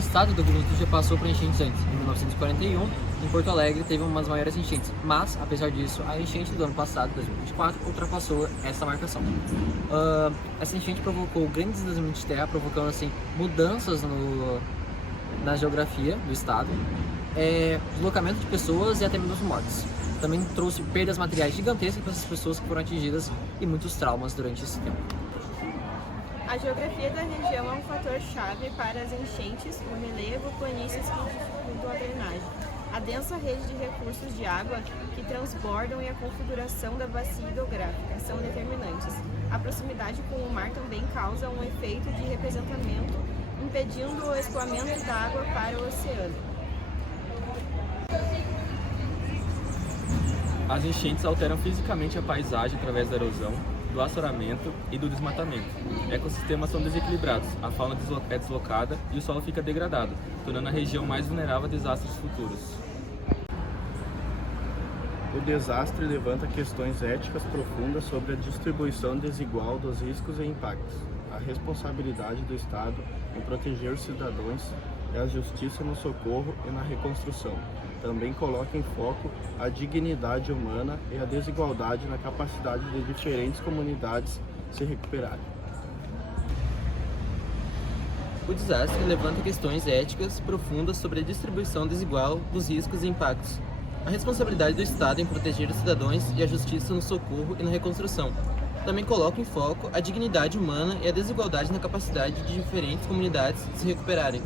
estado do Rio Grande do Sul já passou por enchentes antes. Em 1941, em Porto Alegre, teve umas maiores enchentes, mas, apesar disso, a enchente do ano passado, 2024, ultrapassou essa marcação. Essa enchente provocou grandes deslizamentos de terra, provocando assim mudanças na geografia do estado, deslocamento de pessoas e até mesmo mortes. Também trouxe perdas materiais gigantescas para essas pessoas que foram atingidas e muitos traumas durante esse tempo. A geografia da região é um fator-chave para as enchentes, o relevo, planícies que dificultam a drenagem, a densa rede de recursos de água que transbordam e a configuração da bacia hidrográfica são determinantes. A proximidade com o mar também causa um efeito de representamento, impedindo o escoamento da água para o oceano. As enchentes alteram fisicamente a paisagem através da erosão, do assoramento e do desmatamento. Ecossistemas são desequilibrados, a fauna é deslocada e o solo fica degradado, tornando a região mais vulnerável a desastres futuros. O desastre levanta questões éticas profundas sobre a distribuição desigual dos riscos e impactos, a responsabilidade do Estado em proteger os cidadãos e a justiça no socorro e na reconstrução. Também coloca em foco a dignidade humana e a desigualdade na capacidade de diferentes comunidades se recuperarem. O desastre levanta questões éticas profundas sobre a distribuição desigual dos riscos e impactos, a responsabilidade do Estado em proteger os cidadãos e a justiça no socorro e na reconstrução. Também coloca em foco a dignidade humana e a desigualdade na capacidade de diferentes comunidades se recuperarem.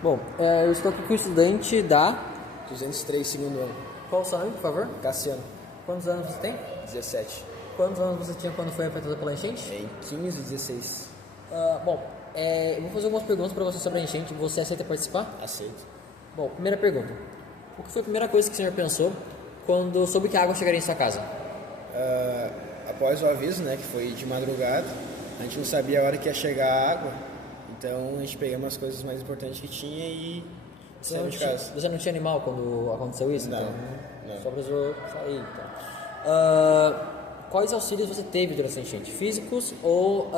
Bom, eu estou aqui com o estudante da... 203, segundo ano. Qual o seu nome, por favor? Cassiano, Quantos anos você tem? 17. Quantos anos você tinha quando foi afetada pela enchente? Em 15, 16. Eu vou fazer algumas perguntas para você sobre a enchente. Você aceita participar? Aceito. Bom, primeira pergunta. O que foi a primeira coisa que o senhor pensou quando soube que a água chegaria em sua casa? Após o aviso, né, que foi de madrugada, a gente não sabia a hora que ia chegar a água, então a gente pegou as coisas mais importantes que tinha e saímos de casa. Você não tinha animal quando aconteceu isso? Não, Então? não. Só precisou sair. Então. Quais auxílios você teve durante a enchente? Físicos ou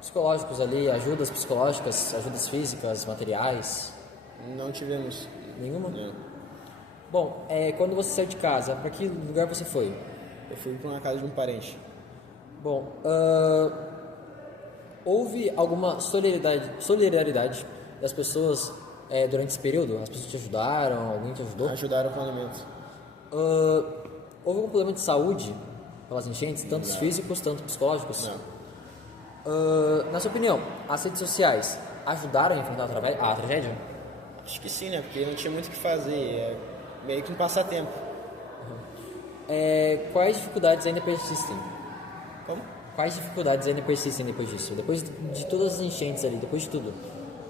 psicológicos ali? Ajudas psicológicas, ajudas físicas, materiais? Não tivemos. Nenhuma? Não. Bom, quando você saiu de casa, para que lugar você foi? Eu fui para uma casa de um parente. Bom, houve alguma solidariedade das pessoas durante esse período? As pessoas te ajudaram? Alguém te ajudou? Ajudaram com alimento. Houve algum problema de saúde pelas enchentes, tanto físicos, tanto psicológicos? Não. Na sua opinião, as redes sociais ajudaram a enfrentar a tragédia? Acho que sim, né? Porque não tinha muito o que fazer. É meio que um passatempo. Quais dificuldades ainda persistem? Como? Quais dificuldades ainda persistem depois disso? Depois de todas as enchentes ali, depois de tudo,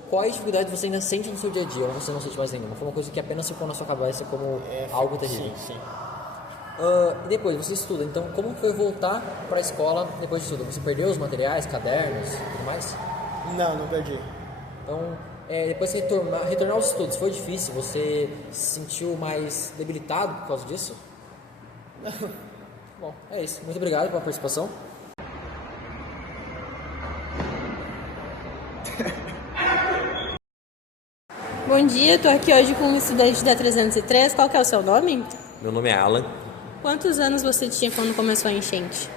quais dificuldades você ainda sente no seu dia a dia ou você não sente mais nenhuma? Foi uma coisa que apenas ficou na sua cabeça como algo terrível? Sim. E depois, você estuda, então como foi voltar para a escola depois de tudo? Você perdeu os materiais, cadernos e tudo mais? Não perdi. Então, depois de retornar aos estudos, foi difícil? Você se sentiu mais debilitado por causa disso? Não. Bom, é isso. Muito obrigado pela participação. Bom dia, estou aqui hoje com um estudante da 303. Qual que é o seu nome? Meu nome é Alan. Quantos anos você tinha quando começou a enchente?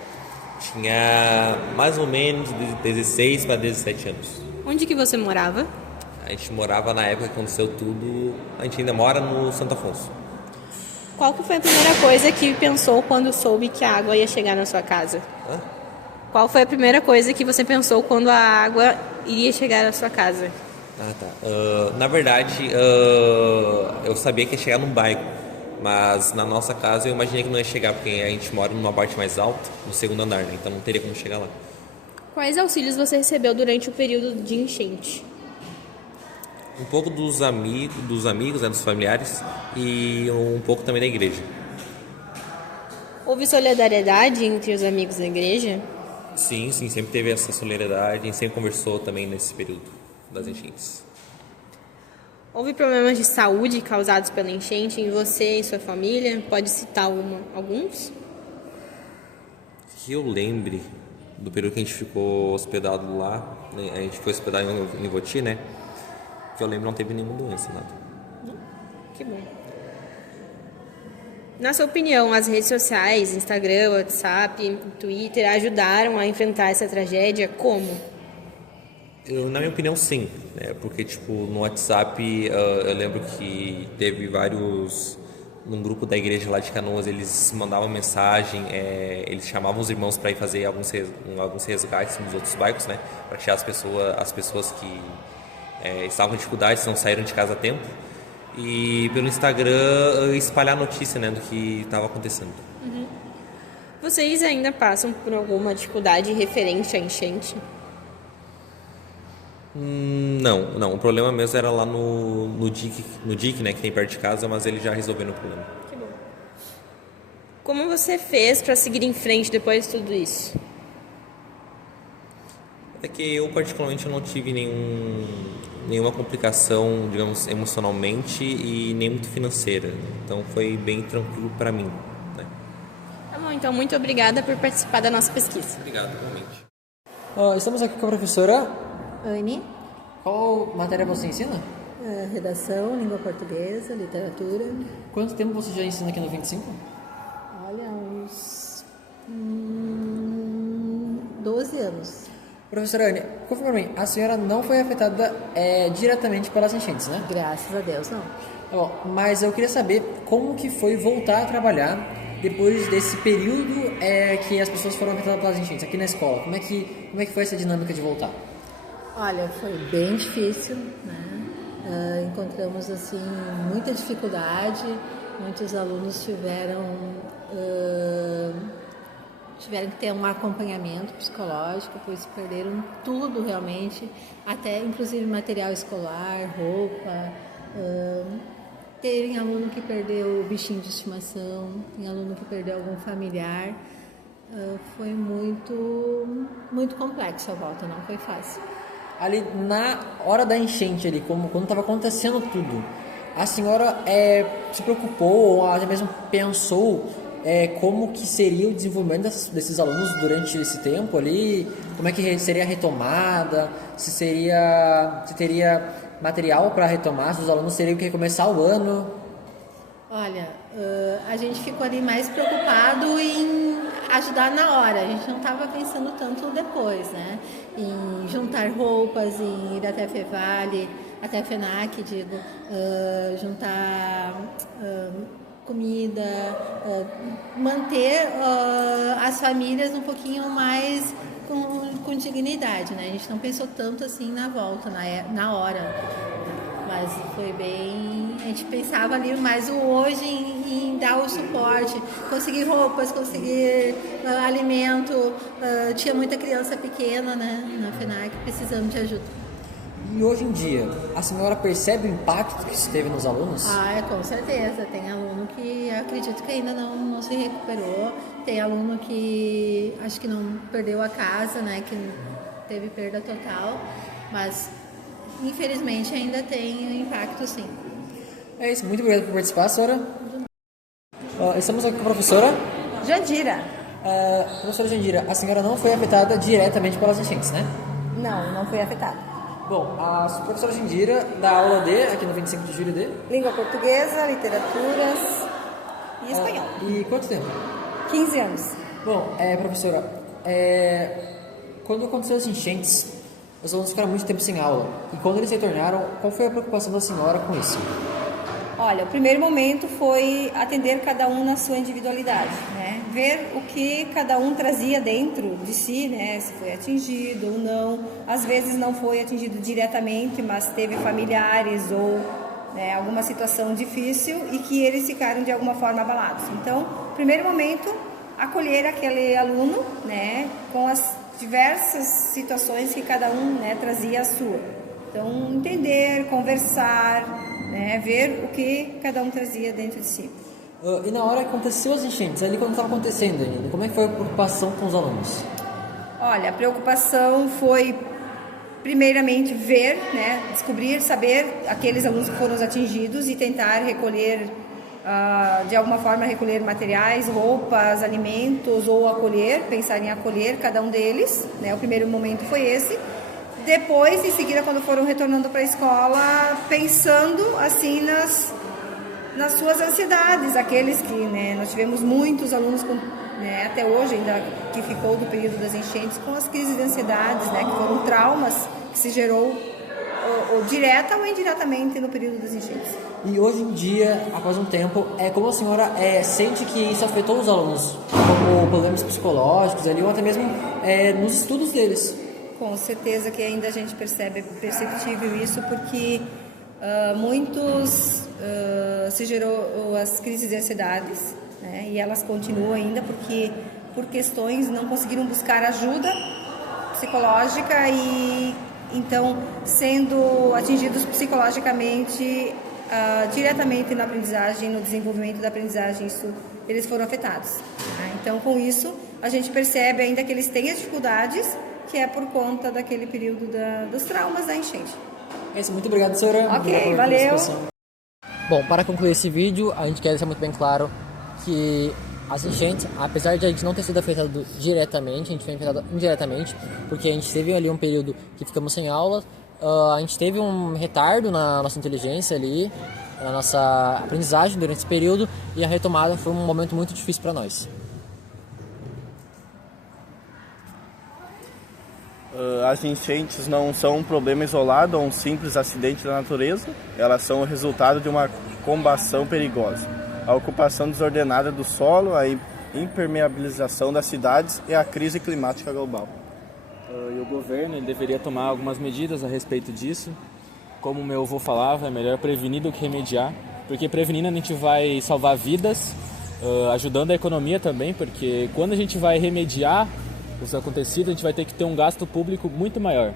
Tinha mais ou menos de 16 para 17 anos. Onde que você morava? A gente morava na época que aconteceu tudo. A gente ainda mora no Santo Afonso. Qual que foi a primeira coisa que pensou quando soube que a água ia chegar na sua casa? Qual foi a primeira coisa que você pensou quando a água iria chegar na sua casa? Na verdade, eu sabia que ia chegar num bairro, mas na nossa casa eu imaginei que não ia chegar, porque a gente mora numa parte mais alta, no segundo andar, né? Então não teria como chegar lá. Quais auxílios você recebeu durante o período de enchente? Um pouco dos amigos, né, dos familiares, e um pouco também da igreja. Houve solidariedade entre os amigos da igreja? Sim, sempre teve essa solidariedade, a gente sempre conversou também nesse período das enchentes. Houve problemas de saúde causados pela enchente em você e sua família? Pode citar alguns? Que eu lembre, do período que a gente ficou hospedado lá, né? A gente foi hospedado em Voti, né? Que eu lembro não teve nenhuma doença, nada. Que bom. Na sua opinião, as redes sociais, Instagram, WhatsApp, Twitter, ajudaram a enfrentar essa tragédia? Como? Na minha opinião, sim, né? Porque, tipo, no WhatsApp, eu lembro que teve vários... Num grupo da igreja lá de Canoas, eles mandavam mensagem, eles chamavam os irmãos para ir fazer alguns resgates nos outros bairros, né? Para tirar as pessoas que estavam em dificuldades, não saíram de casa a tempo. E pelo Instagram, espalhar a notícia, né, do que estava acontecendo. Vocês ainda passam por alguma dificuldade referente à enchente? Não. O problema mesmo era lá no dique, né, que tem perto de casa, mas eles já resolveram o problema. Que bom. Como você fez para seguir em frente depois de tudo isso? É que eu, particularmente, não tive nenhuma complicação, digamos, emocionalmente e nem muito financeira. Então, foi bem tranquilo para mim, né? Tá bom, então muito obrigada por participar da nossa pesquisa. Obrigado, realmente. Estamos aqui com a professora. Anne, Qual matéria você ensina? redação, língua portuguesa, literatura. Quanto tempo você já ensina aqui no 25? Olha, uns 12 anos. Professora Anne, confirma pra mim, a senhora não foi afetada diretamente pelas enchentes, né? Graças a Deus, não. Tá bom, mas eu queria saber como que foi voltar a trabalhar depois desse período que as pessoas foram afetadas pelas enchentes, aqui na escola. Como é que foi essa dinâmica de voltar? Olha, foi bem difícil, né? Encontramos, assim, muita dificuldade. Muitos alunos tiveram que ter um acompanhamento psicológico, pois perderam tudo realmente, até inclusive material escolar, roupa. Tem aluno que perdeu o bichinho de estimação, tem aluno que perdeu algum familiar. Foi muito, muito complexo a volta, não foi fácil. Ali na hora da enchente, ali, quando estava acontecendo tudo, a senhora se preocupou ou até mesmo pensou como que seria o desenvolvimento desses alunos durante esse tempo ali? Como é que seria a retomada? Se teria material para retomar? Se os alunos teriam que recomeçar o ano? Olha, a gente ficou ali mais preocupado em ajudar na hora. A gente não estava pensando tanto depois, né? Em juntar roupas, em ir até a Fevale, até a FENAC, digo, juntar comida, manter as famílias um pouquinho mais com dignidade, né? A gente não pensou tanto assim na volta, na hora, mas foi bem... A gente pensava ali mais o hoje em dar o suporte, conseguir roupas, conseguir alimento. Tinha muita criança pequena, né, na FENAC precisando de ajuda. E hoje em dia, a senhora percebe o impacto que isso teve nos alunos? Com certeza. Tem aluno que acredito que ainda não se recuperou. Tem aluno que acho que não perdeu a casa, né? Que teve perda total. Mas, infelizmente, ainda tem impacto, sim. É isso. Muito obrigado por participar, senhora. Estamos aqui com a professora. Jandira. Professora Jandira, a senhora não foi afetada diretamente pelas enchentes, né? Não fui afetada. Bom, a professora Jandira dá aula aqui no 25 de julho de... Língua portuguesa, literaturas e espanhol. E quanto tempo? 15 anos. Bom, professora, quando aconteceu as enchentes, os alunos ficaram muito tempo sem aula. E quando eles retornaram, qual foi a preocupação da senhora com isso? Olha, o primeiro momento foi atender cada um na sua individualidade, né? Ver o que cada um trazia dentro de si, né? Se foi atingido ou não. Às vezes não foi atingido diretamente, mas teve familiares ou alguma situação difícil e que eles ficaram de alguma forma abalados. Então, primeiro momento, acolher aquele aluno, né? Com as diversas situações que cada um, né, trazia a sua. Então, entender, conversar, né, ver o que cada um trazia dentro de si. E na hora que aconteceu as enchentes, ali quando estava acontecendo ainda, como é que foi a preocupação com os alunos? Olha, a preocupação foi, primeiramente, ver, né, descobrir, saber aqueles alunos que foram atingidos e tentar recolher de alguma forma recolher materiais, roupas, alimentos ou acolher, pensar em acolher cada um deles, né? O primeiro momento foi esse. Depois, em seguida, quando foram retornando para a escola, pensando assim nas suas ansiedades, aqueles que, né, nós tivemos muitos alunos com, né, até hoje ainda que ficou do período das enchentes com as crises de ansiedades, né, que foram traumas que se gerou ou direta ou indiretamente no período das enchentes. E hoje em dia, após um tempo, como a senhora sente que isso afetou os alunos, como problemas psicológicos ali, ou até mesmo nos estudos deles? Com certeza que ainda a gente perceptível isso, porque muitos se gerou as crises de ansiedades, né, e elas continuam ainda porque por questões não conseguiram buscar ajuda psicológica e então sendo atingidos psicologicamente diretamente na aprendizagem, no desenvolvimento da aprendizagem, eles foram afetados. Né? Então com isso a gente percebe ainda que eles têm as dificuldades, que é por conta daquele período dos traumas da enchente. Muito obrigado, senhora. Ok, valeu. Bom, para concluir esse vídeo, a gente quer deixar muito bem claro que as enchentes, apesar de a gente não ter sido afetado diretamente, a gente foi afetado indiretamente, porque a gente teve ali um período que ficamos sem aula, a gente teve um retardo na nossa inteligência ali, na nossa aprendizagem durante esse período, e a retomada foi um momento muito difícil para nós. As enchentes não são um problema isolado ou um simples acidente da natureza, elas são o resultado de uma combação perigosa. A ocupação desordenada do solo, a impermeabilização das cidades e a crise climática global. E o governo deveria tomar algumas medidas a respeito disso. Como o meu avô falava, é melhor prevenir do que remediar, porque prevenindo a gente vai salvar vidas, ajudando a economia também, porque quando a gente vai remediar os acontecidos, a gente vai ter que ter um gasto público muito maior,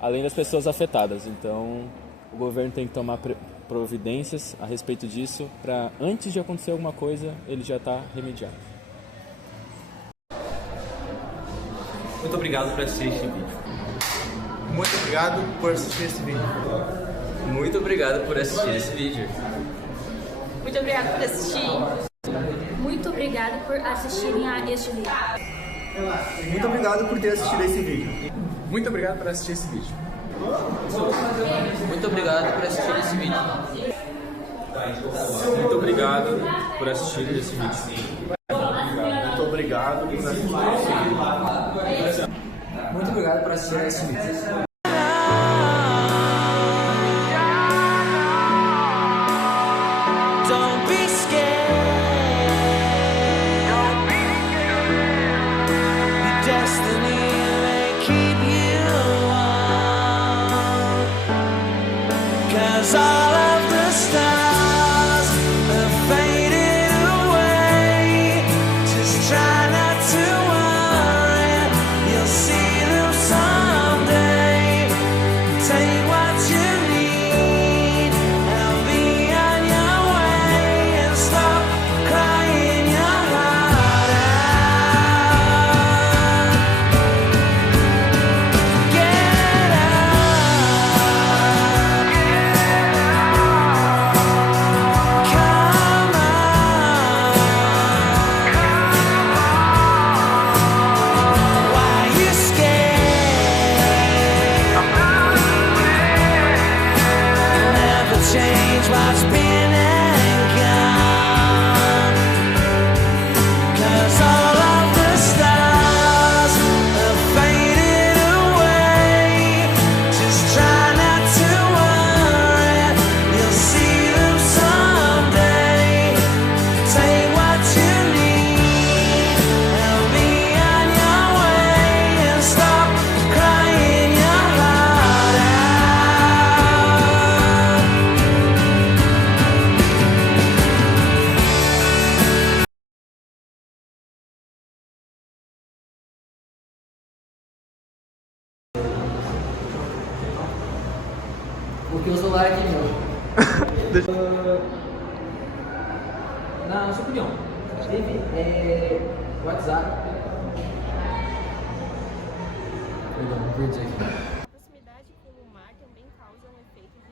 além das pessoas afetadas. Então, o governo tem que tomar providências a respeito disso, para antes de acontecer alguma coisa, ele já está remediado. Muito obrigado por assistir este vídeo. Muito obrigado por assistir esse vídeo. Muito obrigado por assistir esse vídeo. Muito obrigado por assistir. Muito obrigado por assistirem a este vídeo. Muito obrigado por ter assistido esse vídeo. Muito obrigado por assistir esse vídeo. Muito obrigado por assistir esse vídeo. Muito obrigado por assistir esse vídeo. Muito obrigado por assistir esse vídeo. Muito obrigado por assistir esse vídeo. Porque o celular aqui, meu. Na sua opinião, teve WhatsApp. Perdão, perdi aqui. A proximidade com o mar também causa um efeito de